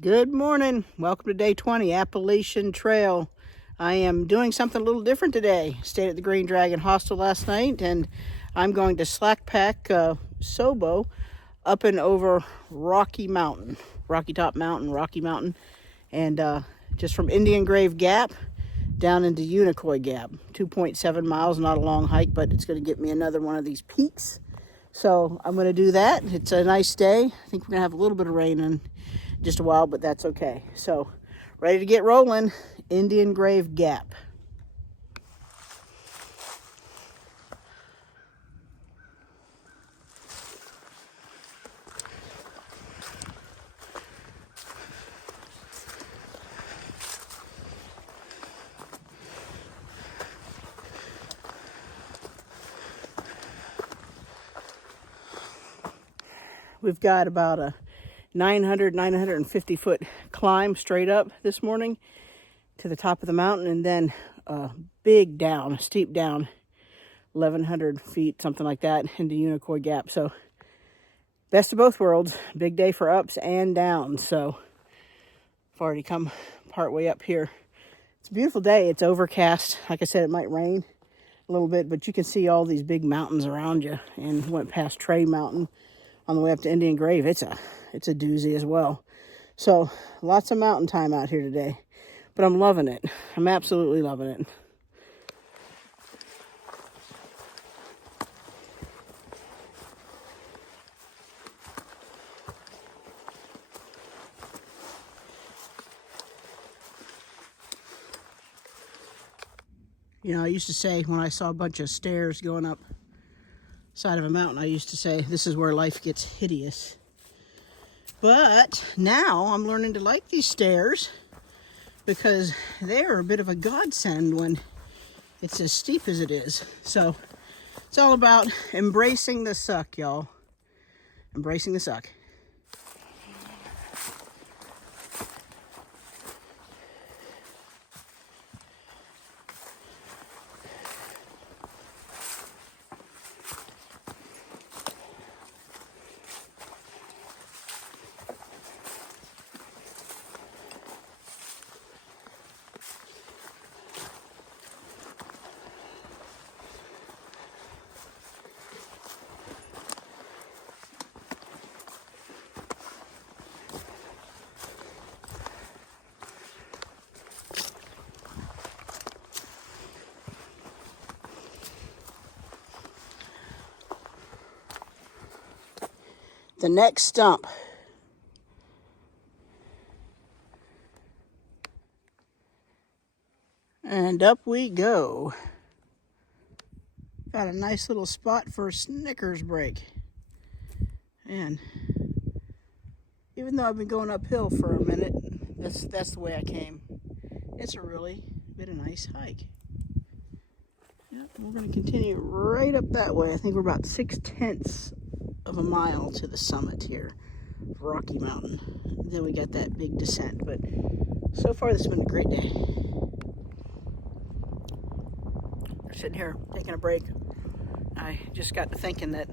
Good morning. Welcome to day 20, Appalachian Trail. I am doing something a little different today. Stayed at the Green Dragon Hostel last night, and I'm going to slack pack Sobo up and over Rocky Top Mountain, and just from Indian Grave Gap down into Unicor Gap. 2.7 miles, not a long hike, but it's going to get me another one of these peaks. So I'm going to do that. It's a nice day. I think we're going to have a little bit of rain in just a while, but that's okay. So ready to get rolling. Indian Grave Gap. We've got about a 950 foot climb straight up this morning to the top of the mountain, and then a steep down, 1,100 feet, something like that, into Unicor Gap. So best of both worlds. Big day for ups and downs. So I've already come part way up here. It's a beautiful day. It's overcast. Like I said, it might rain a little bit, but you can see all these big mountains around you. And went past Trey Mountain on the way up to Indian Grave. It's a doozy as well. So lots of mountain time out here today, but I'm loving it. I'm absolutely loving it. You know, I used to say when I saw a bunch of stairs going up side of a mountain, I used to say, this is where life gets hideous. But now I'm learning to like these stairs because they're a bit of a godsend when it's as steep as it is. So it's all about embracing the suck, y'all. Embracing the suck. The next stump. And up we go. Got a nice little spot for a Snickers Break. And even though I've been going uphill for a minute, that's the way I came. It's a really been a nice hike. Yep, we're going to continue right up that way. I think we're about 6/10 of a mile to the summit here of Rocky Mountain. Then we got that big descent, but so far this has been a great day. We're sitting here taking a break. I just got to thinking that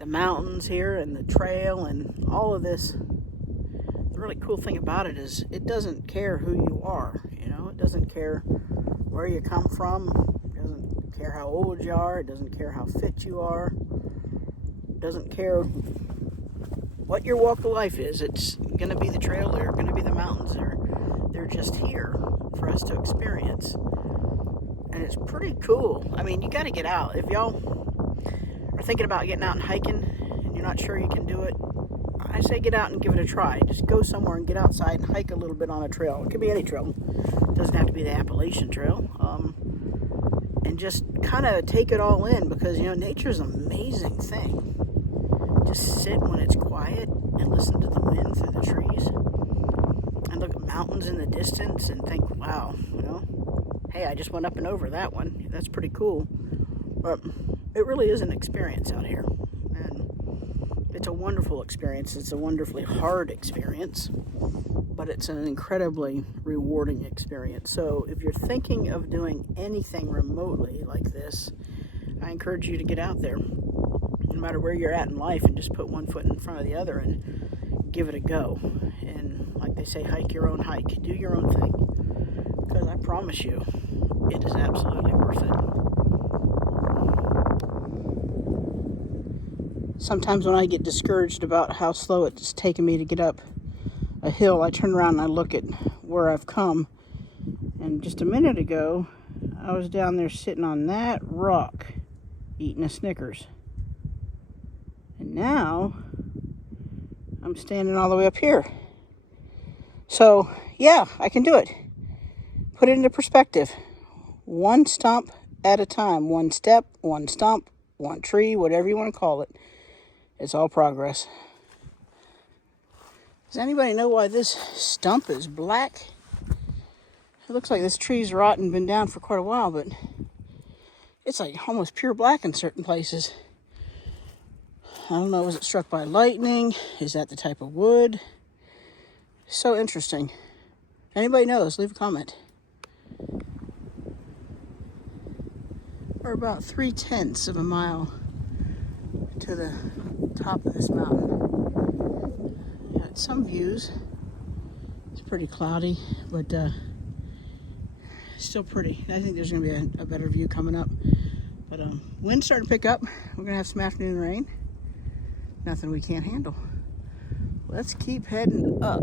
the mountains here and the trail and all of this, the really cool thing about it is it doesn't care who you are. You know, it doesn't care where you come from. It doesn't care how old you are. It doesn't care how fit you are. Doesn't care what your walk of life is. It's going to be the trail, they're going to be the mountains. They're just here for us to experience. And it's pretty cool. I mean, you got to get out. If y'all are thinking about getting out and hiking and you're not sure you can do it, I say get out and give it a try. Just go somewhere and get outside and hike a little bit on a trail. It could be any trail. It doesn't have to be the Appalachian Trail. And just kind of take it all in because, you know, nature's an amazing thing. Just sit when it's quiet and listen to the wind through the trees and look at mountains in the distance and think, wow, you know, hey, I just went up and over that one. That's pretty cool. But it really is an experience out here. And it's a wonderful experience. It's a wonderfully hard experience, but it's an incredibly rewarding experience. So if you're thinking of doing anything remotely like this, I encourage you to get out there, no matter where you're at in life, and just put one foot in front of the other and give it a go. And like they say, hike your own hike. Do your own thing. Because I promise you, it is absolutely worth it. Sometimes when I get discouraged about how slow it's taken me to get up a hill, I turn around and I look at where I've come. And just a minute ago, I was down there sitting on that rock eating a Snickers. And now I'm standing all the way up here. So, yeah, I can do it. Put it into perspective. One stump at a time. One step, one stump, one tree, whatever you want to call it. It's all progress. Does anybody know why this stump is black? It looks like this tree's rotten, been down for quite a while, but it's like almost pure black in certain places. I don't know, was it struck by lightning? Is that the type of wood? So interesting. Anybody knows, leave a comment. We're about 3/10 of a mile to the top of this mountain. Got some views. It's pretty cloudy, but still pretty. I think there's going to be a better view coming up. But wind's starting to pick up. We're going to have some afternoon rain. Nothing we can't handle. Let's keep heading up.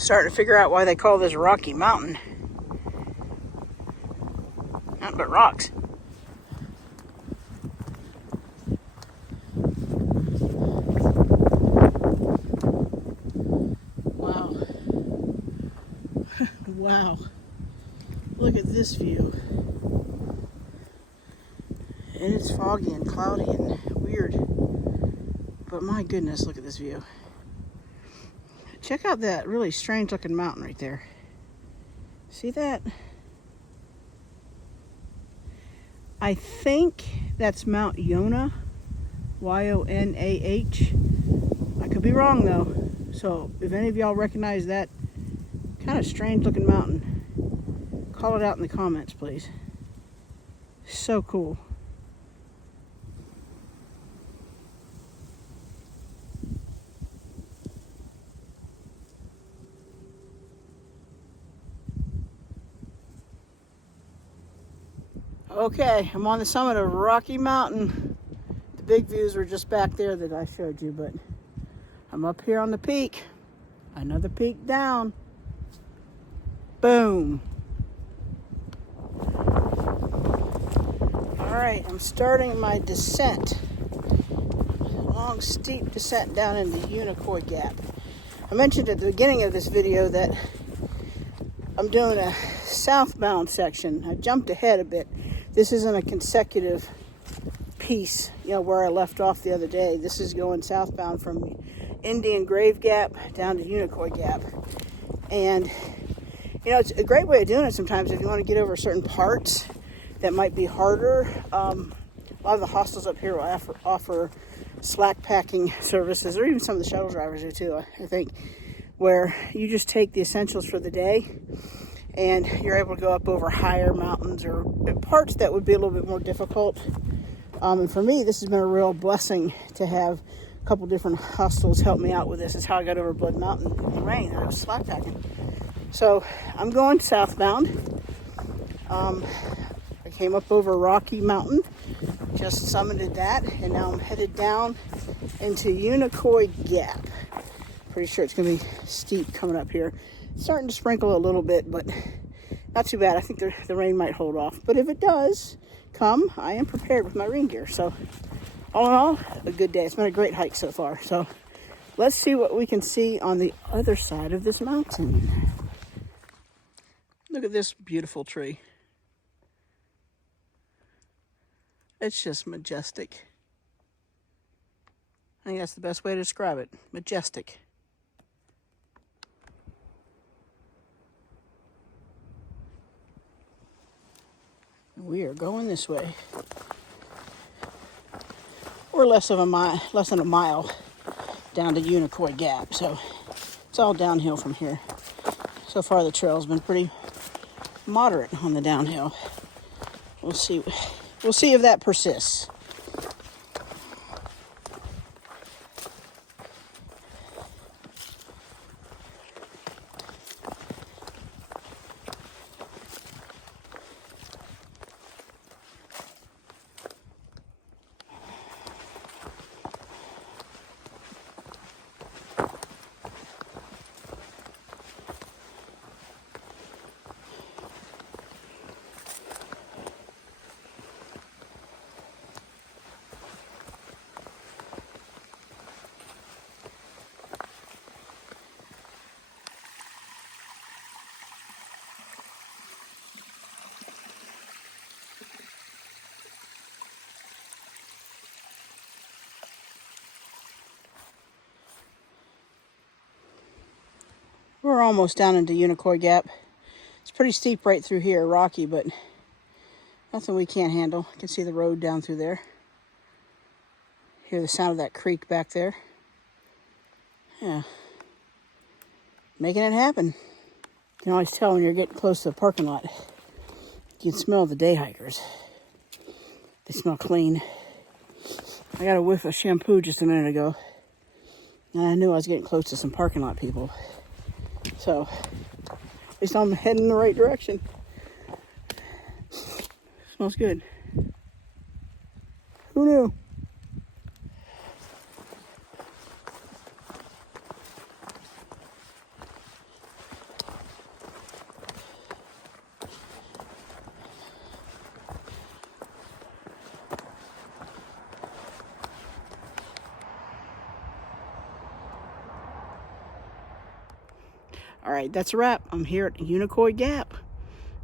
Starting to figure out why they call this Rocky Mountain. Nothing but rocks. Wow. Wow. Look at this view. And it's foggy and cloudy and weird. But my goodness, look at this view. Check out that really strange looking mountain right there. See that? I think that's Mount Yonah. Y-O-N-A-H. I could be wrong though. So if any of y'all recognize that kind of strange looking mountain, call it out in the comments, please. So cool. Okay, I'm on the summit of Rocky Mountain. The big views were just back there that I showed you, but I'm up here on the peak. Another peak down. Boom. All right, I'm starting my descent. Long, steep descent down into Unicor Gap. I mentioned at the beginning of this video that I'm doing a southbound section. I jumped ahead a bit. This isn't a consecutive piece, where I left off the other day. This is going southbound from Indian Grave Gap down to Unicor Gap. And, it's a great way of doing it sometimes if you want to get over certain parts that might be harder. A lot of the hostels up here will offer slack packing services, or even some of the shuttle drivers do too, I think, where you just take the essentials for the day and you're able to go up over higher mountains or parts that would be a little bit more difficult. And for me, this has been a real blessing to have couple different hostels helped me out with this. Is how I got over Blood Mountain in the rain. I was slack packing. So I'm going southbound. I came up over Rocky Mountain, just summited that, and now I'm headed down into Unicor Gap. Pretty sure it's going to be steep coming up here. It's starting to sprinkle a little bit, but not too bad. I think the rain might hold off. But if it does come, I am prepared with my rain gear. So all in all, a good day. It's been a great hike so far. So let's see what we can see on the other side of this mountain. Look at this beautiful tree. It's just majestic. I think that's the best way to describe it. Majestic. We are going this way. We're less than a mile down to Unicor Gap, so it's all downhill from here. So far the trail's been pretty moderate on the downhill. We'll see if that persists. We're almost down into Unicor Gap. It's pretty steep right through here, rocky, but nothing we can't handle. You can see the road down through there. Hear the sound of that creek back there. Yeah. Making it happen. You can always tell when you're getting close to the parking lot. You can smell the day hikers. They smell clean. I got a whiff of shampoo just a minute ago, and I knew I was getting close to some parking lot people. So, at least I'm heading in the right direction. Smells good. Who knew? All right, that's a wrap. I'm here at Unicor Gap.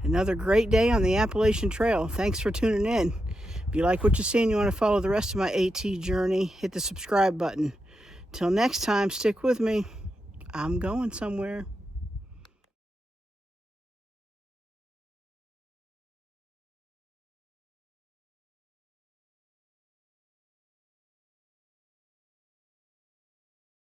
Another great day on the Appalachian Trail. Thanks for tuning in. If you like what you see and you want to follow the rest of my AT journey, hit the subscribe button. Till next time, stick with me. I'm going somewhere.